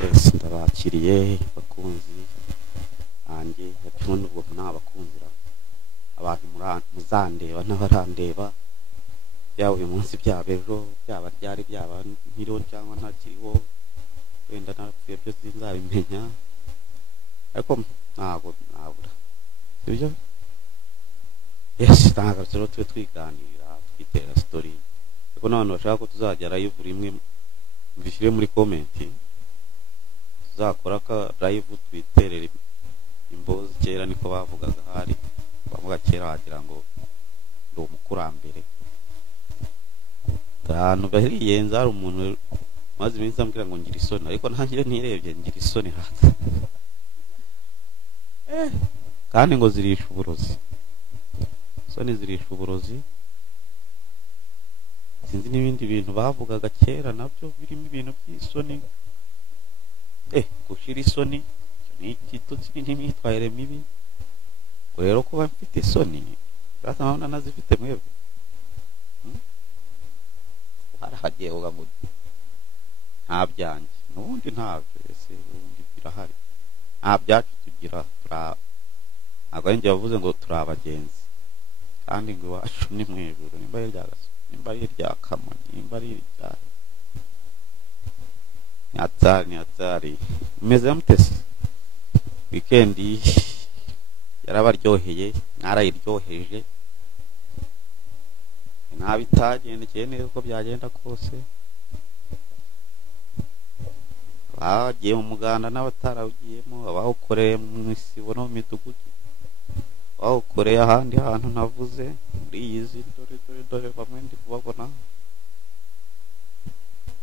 ndabakiriye bakunzi anjye yacuno ubwo nabakunzira abantu muzandeba n'abarandeba byaba uyu munsi byabejo byaba ryari byaba nkiriho cyangwa ntakiriho wenda napfuye byo sinzabimenya ariko ntabura sibyo ntabwo rero twe twiganirira twitera story ariko n'abantu bashaka ko tuzagera live rimwe mbishyire muri comment tuzakora ka live twiterera imbozi kera niko bavugaga hari bavuga kera wagira ngo ndo umukurambere abantu bahiriyenza ari umuntu maze iminsi ambwira ngo ngira isoni ariko ntangira ntirebye ngira isoni hata kandi ngo zirisha uburozi isoni zirisha uburozi sinzi n'ibindi bintu bavugaga kera nabyo birimo ibintu by'isoni gushira isoni ni igitutsi n'imyitwarire mibi ngo rero kuba mfite isoni batama nazifite mwebwe harahagiye uga ngo nta byanjye n'ubundi ntabyo ese ubundi birahari nta byacu tugira ntabwo ari njye wavuze ngo turi abagenzi kandi ngo iwacu ni mu ijuru nimba ari irya gaso nimba ari irya kamonyi nimba ari irya nyatari umeze mutesi wikendi yarabaryoheye narayiryoheje ntabitagendekeye neza uko byagenda kose bagiye mu muganda n'abatarawugiyemo abawukoreye mu isibo no mu midugudu bawukoreye ahandi hantu navuze muri iyi zi dore bamwe ndi kubabona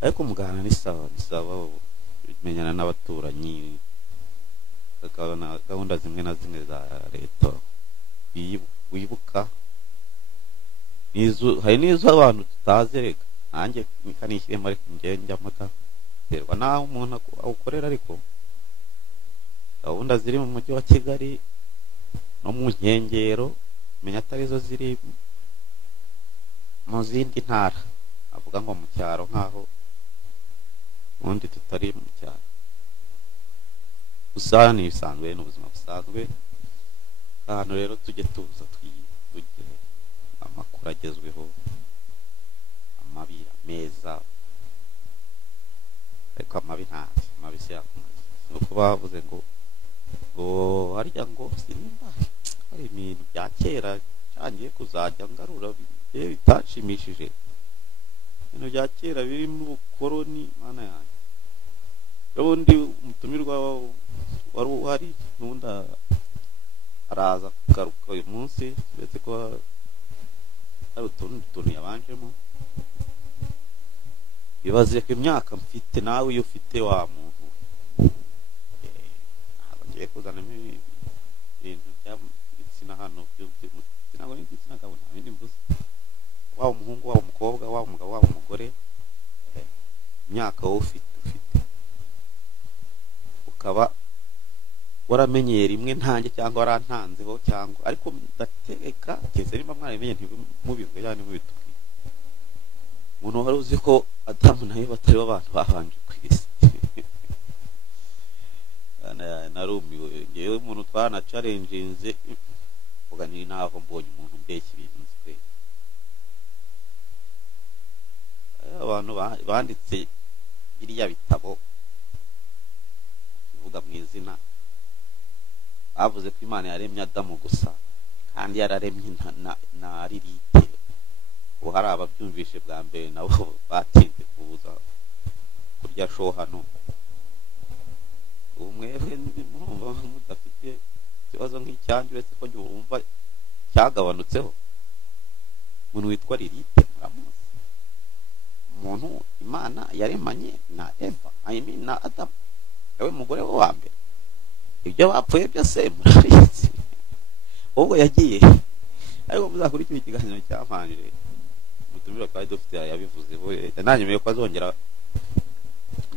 ariko umuganda ni sawa bimenyana n'abaturanyi gahunda zimwe na zimwe za leta wibuka hari n'izo abantu tutazereka nanjye nikanishyiremo ariko njya mpaka terwa naho umuntu awukorera ariko gahunda ziri mu mujyi wa Kigali no mu nkengero menya atarizo ziri mu zindi ntara avuga ngo mu cyaro nkaho ubundi tutari mu cyaro gusa ni bisanzwe n'ubuzima busanzwe ahantu rero tujye tuza tujye amakuru agezweho amabira meza ariko amabi se yakomaze nuko bavuze ngo harya ngo sinimba hari ibintu bya kera cyangiye kuzajya ngarura bitashimishije ibintu bya kera biri mu bukoroni mana yanjye ubundi umutumirwa wari uhari n'undi araza kugaruka uyu munsi uretse ko hari utundi tuntu yabanjemo bibaze ko imyaka mfite nawe iyo ufite wa muntu ntabwo ngiye kuzanamo ibintu by'igitsina hano by'igitsina ngo n'igitsina gabo nta bindi mbuze waba umuhungu waba umukobwa waba umugabo waba umugore imyaka wowe ufite ukaba waramenyera imwe ntange cyangwa warantanzeho cyangwa ariko ndateka kese nimba mwarimenye ntimubivuge cyangwa ntimubitubwire umuntu wari uzi ko Adamu na Eva batari abantu babanje ku isi narumiwe ngewe umuntu twana challenginze vuga ni ntaho mbonye umuntu mbeshya ibintu nzwe abantu banditse iriya bitabo bivuga mu izina bavuze ko Imana yaremye Adamu gusa kandi yararemye na Lilith ubu hari ababyumvishe bwa mbere nabo batinze kuza kurya show hano ubu mwebwe murumva mudafite ikibazo nk'icyanjye uretse ko njye wumva cyagabanutseho umuntu witwa Lilith muramuzi umuntu Imana yaremanye na Eva na Adamu yawe mugore we wa mbere ibyo bapfuye byose murabizi ubwo yagiye ariko muzakurikira ikiganiro cyamanjire mutumira kandi dufite yabivuze bo nanyemeye ko azongera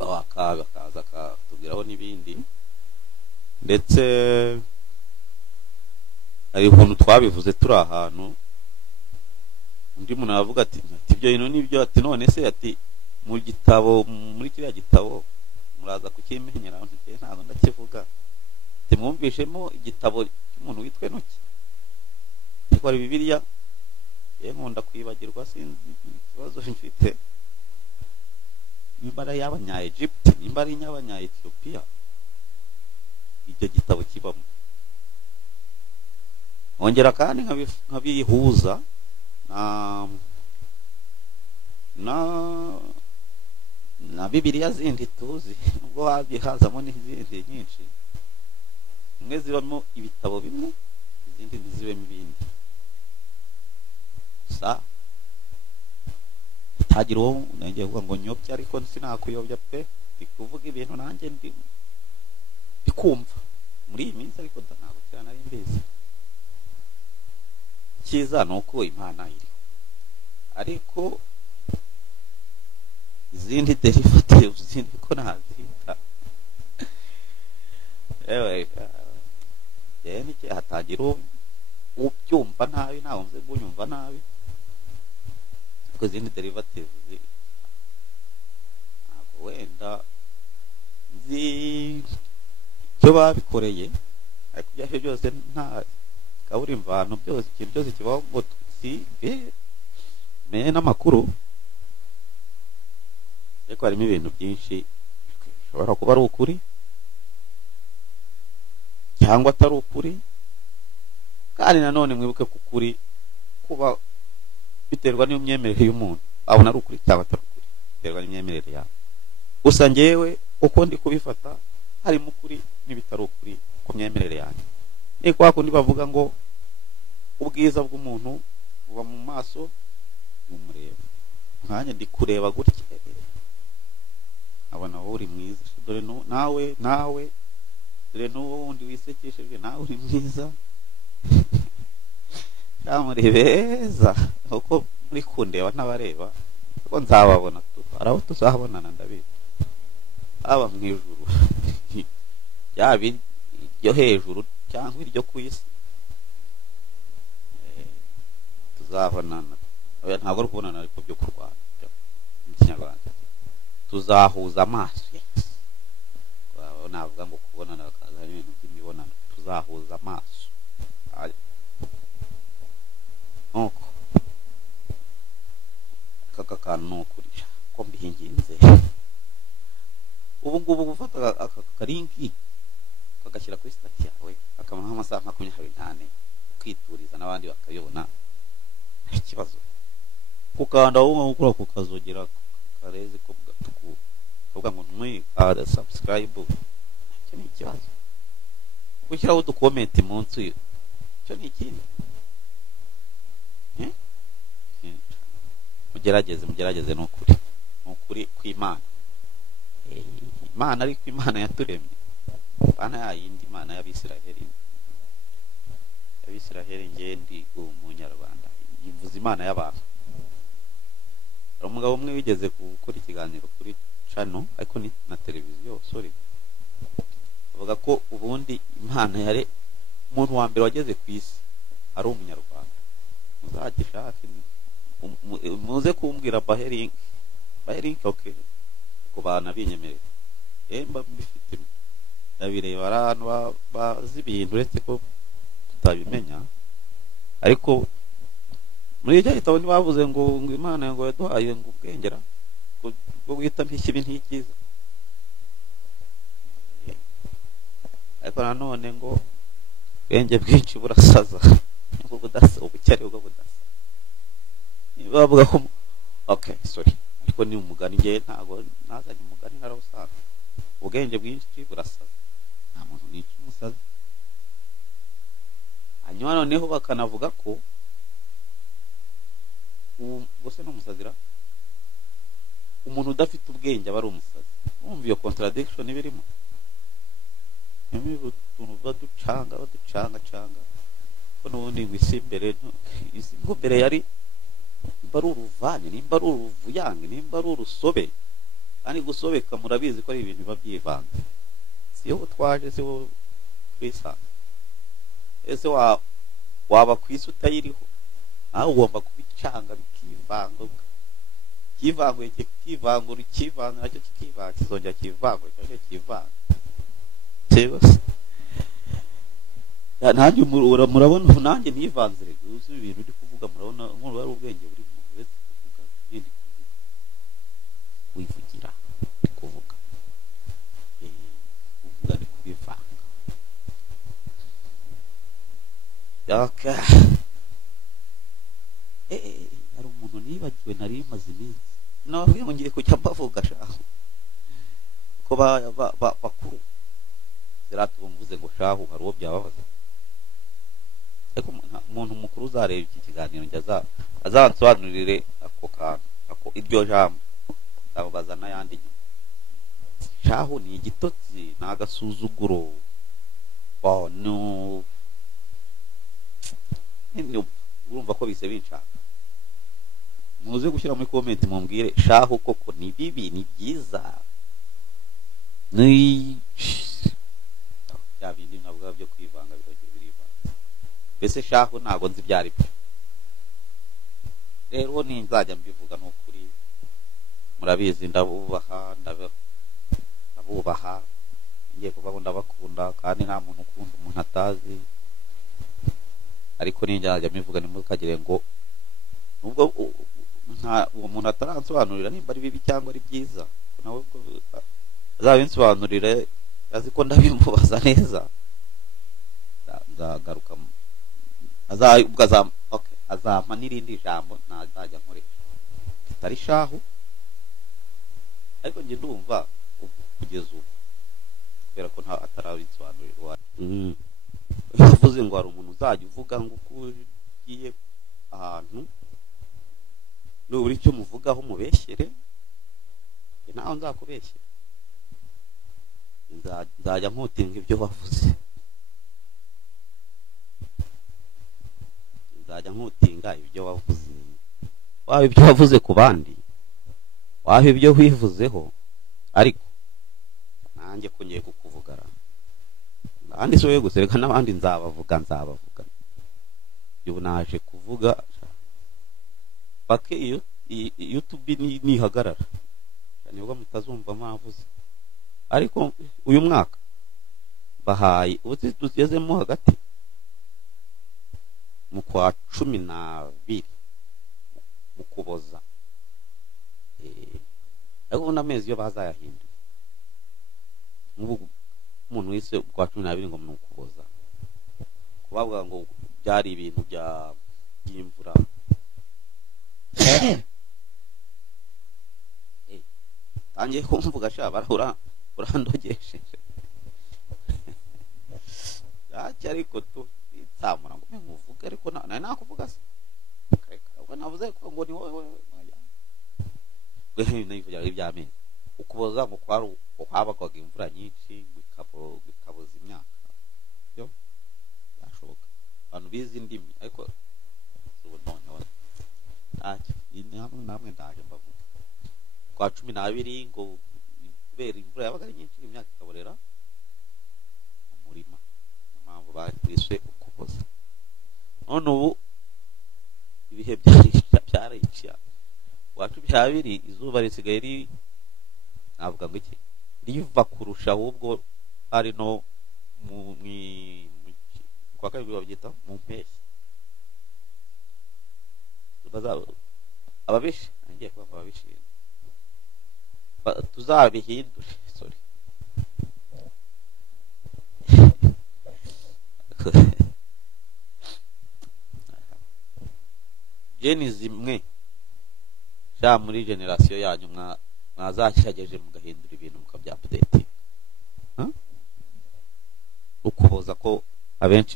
akaza katubwiraho n'ibindi ndetse hari ukuntu twabivuze turi ahantu undi muntu aravuga ati ibyo bintu nibyo ati none se ati mu gitabo muri kiriya gitabo muraza kukimenyera nte ntago ndakivuga timwumvishemo igitabo cy'umuntu witwe Enoki ariko ari Bibiliya nkunda kwibagirwa sinzi ikibazo mfite imbara y'abanya Egypt imbara y'abanya Ethiopia icyo gitabo kibamo ongera kandi nkabihuza na Bibiliya zindi tuzi ubwo hazamo n'izindi nyinshi imwe zibamo ibitabo bimwe izindi ntizibemo ibindi gusa tagira uwo ngiye kuvuga ngo nyobya ariko sinakuyobya pe kuvuga ibintu nanjye ndikumva muri iyi minsi ariko ntabwo cyane ari mbizi cyiza nuko Imana iriho ariko izindi derivatives zindi ko nazita niki hatagira ubyumva nabi nawe mze gunyumva nabi ko izindi derivatives ntabwo wenda nzi cyo babikoreye ariko byose byose nta kaburi imvano byose ikintu cyose kibaho ngo menye n'amakuru ariko harimo ibintu byinshi bishobora kuba ari ukuri cyangwa atari ukuri kandi nanone mwibuke ku kuri kuba biterwa n'imyemerere y'umuntu abona ari ukuri cyangwa atari ukuri biterwa n'imyemerere yawe gusa njyewe uko ndi kubifata harimo ukuri n'ibitari ukuri ku myemerere yanjye ni kwa kundi bavuga ngo ubwiza bw'umuntu buba mu maso y'umureba nkanya ndi kureba gutya abona wowe uri mwiza dore nawe dore n'uwo wundi wisekesheje nawe uri mwiza muri beza uko muri kundeba n'abareba ko nzababona hari aho tuzabonana ndabizi aba mu ijuru yaba iryo hejuru cyangwa iryo ku isi tuzabonana ntabwo ari kubonana ariko byo kurwana mu Kinyarwanda tuzahuza amaso navuga ngo kubonana bakaza ibintu by'imibonano tuzahuza amaso nuko aka kantu nukurisha ko mbihinginze ubu ngubu gufata aka karinki kagashyira kuri stati yawe akamara amasaha 24 ukituriza n'abandi bakayibona ikibazo kukanda wowe ukora kukazogera kareze ko gatuku uvuga ngo ntwi subscribe cyo ni ikibazo gushyiraho udukomenti munsi cyo ni ikindi mugerageze n'ukuri kw'Imana Imana ariko Imana yaturemye bana yindi Imana y'Abisiraheli ngendi umunyarwanda yivuza Imana y'abantu umugabo umwe wigeze gukora ikiganiro kuri channel ariko ni na televiziyo avuga ko ubundi Imana yare umuntu wa mbere wageze ku isi ari umunyarwanda muzagishaka muze kumbwira Bahering okay ku bana binyemerera mba mbifite ndabireba abantu bazi ibintu uretse ko tutabimenya ariko muri icyo gitabo ntibavuze ngo Imana ngo yaduhaye ngo ubwengera bwo guhita nk'ikibi ntikiza ariko nanone ngo ubwenge bwinshi burasaza ngo budasa ubucyari bwo budasa bavuga ko okay sorry ariko ni umugani ngiye ntago nazanye umugani narawusanga ubwenge bwinshi burasaza nta muntu n'iki umusaza hanyuma noneho bakanavuga ko bose n'umusazira umuntu udafite ubwenge aba ari umusazi umva iyo contradiction ibirimo utuntu baducanga ko n'ubundi ngo isi imbere yari nimba ari uruvanye nimba ari uruvuyange nimba ari urusobe kandi gusobeka murabizi ko ari ibintu biba byivanze siyo twaje siyo twisa ese waba kwisi utayiriho aho ugomba kubicanga bikivanga kivanguye kivangura ikivanga nacyo kikivanga kizongera kivangura cyo kivanga cyego nanjye murabona nanjye nivanzire uzi ibintu uri kuvuga murabona nk'ubu ari ubwenge buri mu wese kuvuga n'indi kuvuga wivugira kuvuga uvuga ni kubivanga yaka hari umuntu nibagiwe nari maze iminsi nababwiye ngo ngiye kujya mbavuga shaho ko bakuru ziratubumvuze ngo shaho hari uwo byababaza ariko umuntu mukuru uzareba iki kiganiro njya azansobanurire ako kantu ako iryo jambo ndababaza n'ayandi shaho ni igitotsi n'agasuzuguro no urumva ko bise binshaka muze gushyira muri comment mumbwire shaho koko ni bibi ni byiza ni bindi nabwo byo kwivanga birivanga mbese shaho ntago nzi byari byo rero ni nzajya mbivuga n'ukuri murabizi ndabubaha ngiye kuvuga ngo ndabakunda kandi nta muntu ukunda umuntu atazi ariko ninjya mbivuga nimukagire ngo nubwo uwo muntu ataransobanurira nimba ari bibi cyangwa ari byiza nawe azabinsobanurire azi ko ndabimubaza neza nzagaruka azampa n'irindi jambo ntazajya nkoresha kitari shaho ariko njye ndumva kugeza ubu kubera ko atarabisobanurira yavuze ngo hari umuntu uzajya uvuga ngo uko ugiye ahantu nubura icyo muvugaho mubeshyere nawe nzakubeshyera nzajya nkutinga ibyo wavuze waba ibyo wavuze ku bandi waba ibyo wivuzeho ariko nanjye ko ngiye kukuvugara kandi soye gusereka n'abandi nzabavuga ubu naje kuvuga pake iyo YouTube nihagarara nibwo mutazumva mavuze ariko uyu mwaka bahaye ubuti tugezemo hagati mu kwa 12 mu kuboza ariko n'amezi yo bazayahindura umuntu wese kwa 12 ngo mu kuboza kubavuga ngo byari ibintu by'imvura tangiye kumvuga sha barahura urandogesheje ariko tu itsamura ngo muvuga ariko nakuvuga se ubwo navuze ko ngo ni wowe nayivugira iby'amezi ukuboza ngo kwabagwaga imvura nyinshi bikaboza imyaka byo byashoboka abantu bizi indimi ariko ubu none namwe ndaje mbavuga kwa 12 ngo kubera imvura yabaga ari nyinshi imyaka ikaborera mu murima impamvu batwiswe ukuboza none ubu ibihe byariciya kwa 12 izuba risigaye navuga ngo iki riva kurusha ahubwo ari no kwa kabiri babyita mu mpeshyi ababishi ngiye kuba ababishi tuzabihindure sorry geni zimwe sha muri generation yanyu mwazakirageje mugahindura ibintu mukabya update ukuboza ko abenshi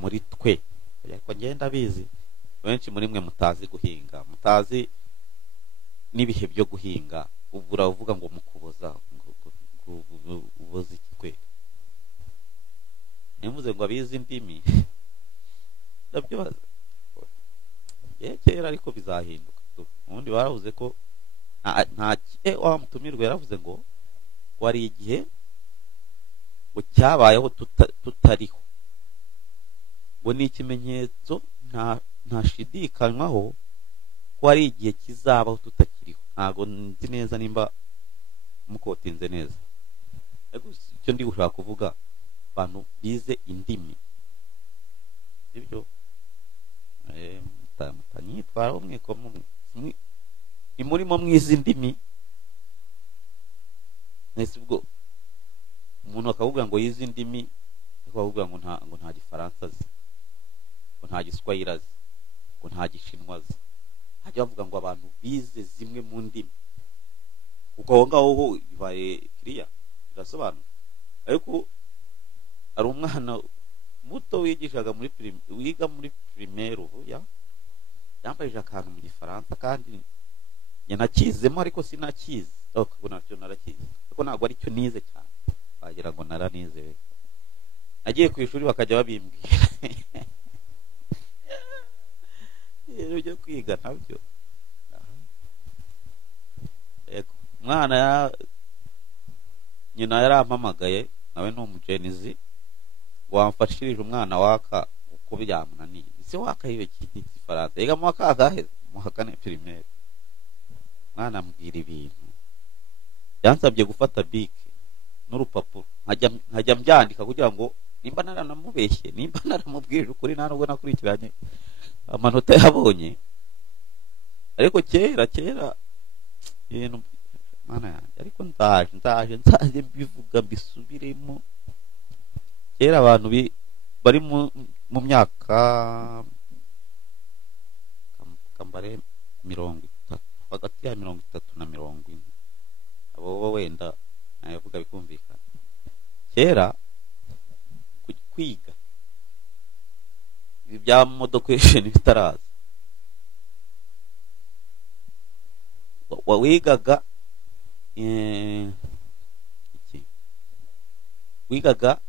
muri twe ariko ngenda bizi benshi muri mwe mutazi guhinga mutazi nibihe byo guhinga ubura uvuga ngo mukuboza uboza ikwe nimuze ngo abizi indimi ndabyo kera ariko bizahinduka ubundi baravuze ko nta wa mutumirwa yaravuze ngo wari igihe ngo cyabayeho tutariho ngo ni ikimenyetso ntashidikanywaho ko ari igihe kizabaho tutakiriho ntago nzi neza nimba mukotinze neza, ariko icyo ndi gushaka kuvuga abantu bize indimi ibyo mutanyitwara umwe ko imurimo mwize indimi nese ubwo umuntu akavuga ngo yize indimi akavuga ngo nta gifaransa azi, ngo nta giswahili azi, ngo nta gishinwa azi, hajya bavuga ngo abantu bize zimwe mu ndimi, kuko aho ngaho bibaye kiriya birasobanura. Ariko ari umwana muto wigishaga wiga muri primaire ubu yambaye akantu mu gifaransa kandi yanakizemo ariko sinakizi, ko nacyo narakizi ariko ntabwo aricyo nize cyane, bagira ngo naranize. Nagiye ku ishuri bakajya babimbwira rero byo kwiga nabyo. Umwana nyina yarampamagaye, nawe ni umujenizi, wamfashirije umwana waka uko byamunaniye. Ese waka yiwe kiti Faransa yiga mu wakagahe mu hakane primaire. Mwana ambwira ibintu yansabye gufata bike n'urupapuro nkajya mbyandika kugira ngo nimba naranamubeshye, nimba naramubwirije ukuri nta nubwo nakurikiranye amanota yabonye. Ariko kera ibintu mana yanjye, ariko nzaje mbivuga mbisubiremo. Kera abantu bari mu myaka kambare 30, hagati ya 30 na 40, abo wenda navuga bikumvikana. Kera kwiga ibi bya modocation bitaraza, wigaga wigaga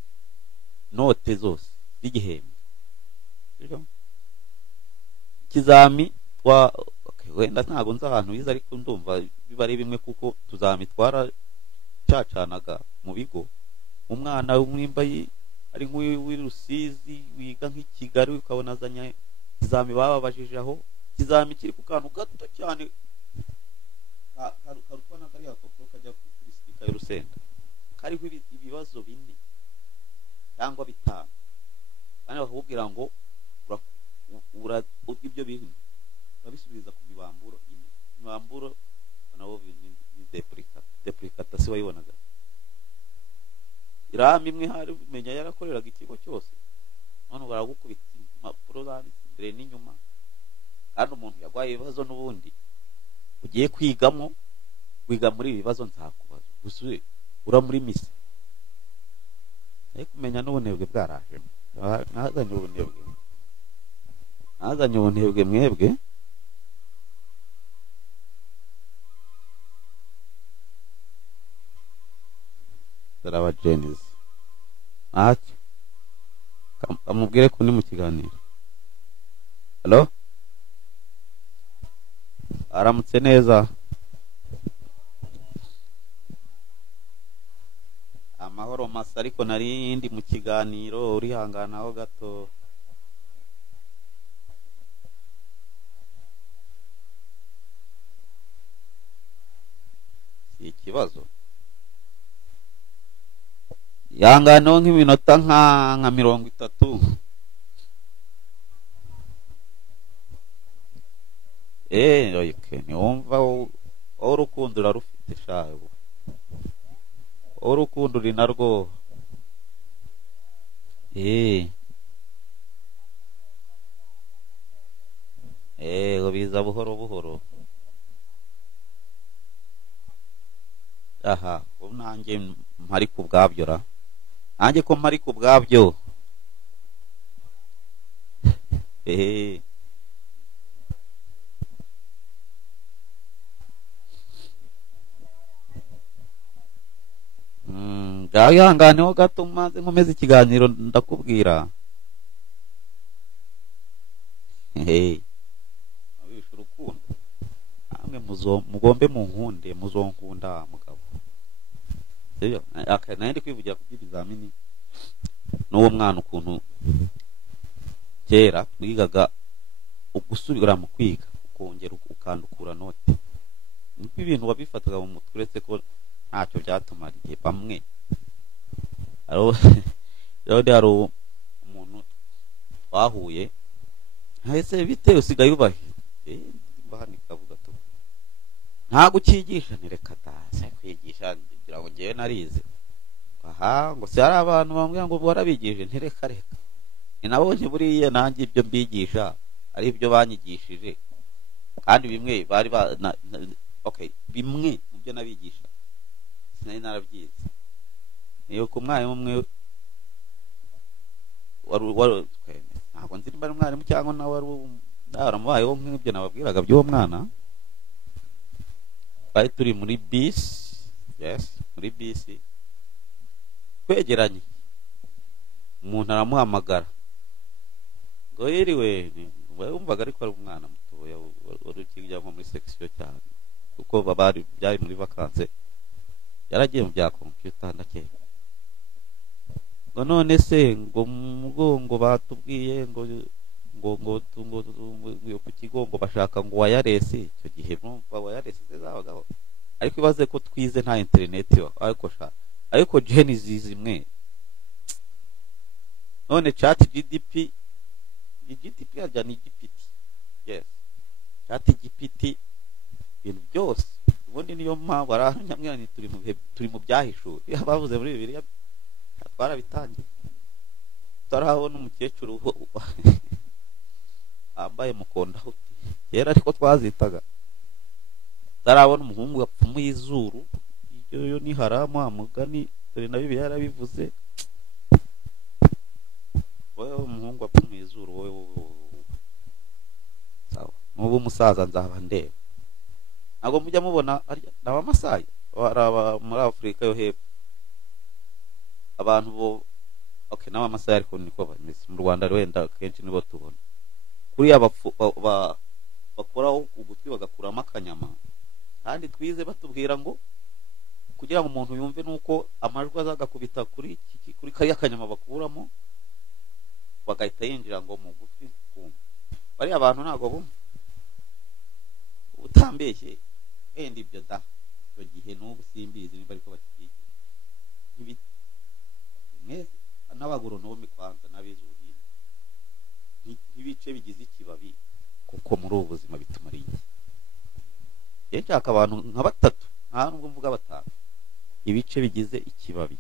note zose z'igihembwe, ikizami wenda ntago nzi ahantu wize, ariko ndumva biba ari bimwe kuko tuzami twaracacanaga mu bigo. Umwana w'imba ari nk'uwi Rusizi wiga nk'Ikigali ukabona azanye ikizami bababajije aho, ikizami kiri ku kantu gato cyane karutwa na kariya kopro kajya kuri sika y'Urusenda, kariho ibibazo 4 cyangwa 5, kandi bakubwira ngo ibyo bintu babisubiza ku mibamburo ine. Mibamburo nabo ni deplicata si wayibonaga irami imwe hari umenya yarakoreraga ikigo cyose, none baragukubita impapuro zanditse imbere n'inyuma, kandi umuntu yagwaye ibibazo n'ubundi ugiye kwigamo, wiga muri ibibazo nzakubaza gusuye ura muri mise. Kumenya n'ubunebwe bwaraje, nazanye ubunebwe mwebwe. Daraba Jenizi ati amubwire ko ni mu kiganiro. Hello, aramutse neza? Amahoro masa, ariko nari ndi mu kiganiro, urihanganaho gato. Si ikibazo, yangano nk'iminota nka 30. Ni wumva urukundo rufite shaho, urukundo uri narwo. Biza buhoro buhoro. Aha, nanjye mpari ku bwabyo ra, nanjye ko mpari ku bwabyo. Ngayanganeho gato maze nkomeze ikiganiro ndakubwira. Abisha urukundo namwe mugombe munkunde, muzonkunda mugabo. Nandi kwivugira ku by'ibizamini n'uwo mwana ukuntu kera mwigaga ugusubira mu kwiga ukongera ukandukura note. ibintu wabifataga mu mutwe uretse ko ntacyo byatumariye bamwe hari umuntu twahuye ese bite usigaye ubahe mbahani kavuga to ntago ukigisha nireka dasa kwigisha ngira ngo ngewe narize aha ngo se hari abantu bambwira ngo warabigije ntireka reka ninabonye buriya nanjye ibyo mbigisha ari ibyo banyigishije kandi bimwe bari okay bimwe mu byo nabigisha sinari narabyize niyo ku mwarimu umwe wari ntabwo nzi niba ari umwarimu cyangwa nawe naramubayeho nk'ibyo nababwiraga by'uwo mwana bari turi muri bisi muri bisi twegeranye umuntu aramuhamagara ngo yiriwe wumvaga ariko ari umwana mutoya wari ukijya nko muri section cyane kuko byari muri vacances yaragiye mu bya computer ndakeka ngo none se ngo mugongo batubwiye ngo ku kigo ngo bashaka ngo wireless icyo gihe numva wireless zizabagaho ariko ibaze ko twize nta internet ariko geni zimwe none chat GDP ajya ni GPT chat GPT ibintu byose ubundi niyo mpamvu aranyamwana turi mu byahishuwe bavuze muri Bibiliya twarabitangiye tarabona umukecuru ambaye mukonda uti yera ariko twazitaga tarabona umuhungu yapfumuye izuru iyo ni haramu amugani dore na Bibiliya yarabivuze wowe umuhungu yapfumuye izuru wowe sawa n'ubu umusaza nzaba ndeba ntabwo mujya mubona naba Masai muri Afurika yo hepfo abantu bo okay naba Masai ariko niko bameze mu Rwanda wenda kenshi nibo tubona kuriya bakoraho ugutwi bagakuramo akanyama kandi twize batubwira ngo kugira ngo umuntu yumve nuko amajwi azagakubita kuri kariya kanyama bakuramo bagahita yinjira ngo mu gutwi kumva bari abantu ntago bumva utambeshye wenda ibyo da icyo gihe n'ubu simbizi niba ariko bakigiye mwese n'abagoronome kwanza n'abize ubuhinzi nk'ibice bigize ikibabi kuko muri ubu buzima bitumariye nshaka abantu nka batatu nta nubwo mvuga batanu ibice bigize ikibabi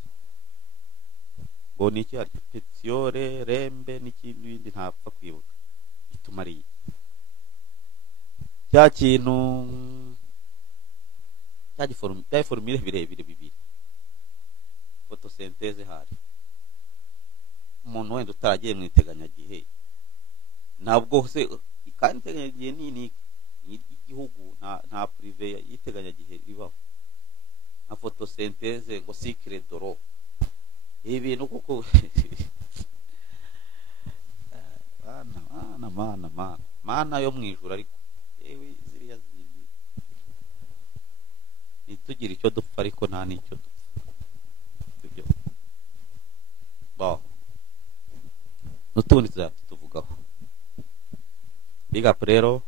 ngo ni iki architecture rembe n'ikindi ntapfa kwibuka bitumariye cya kintu cya formule birebire bibiri photosynthèse hari umuntu wenda utaragiye mu iteganyagihe ntabwo se kandi iteganyagihe ni igihugu nta privé y'iteganyagihe ribaho na photosynthèse ngo cycle de l'eau ibintu kuko mana yo mwijura ariko yewe ziriya zindi nitugira icyo dupfa ariko nta nicyo dupfa ibyo n'utundi tuvugaho biga rero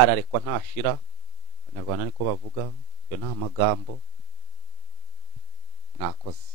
ararekwa ntashira abanyarwanda niko bavuga iyo nta magambo mwakoze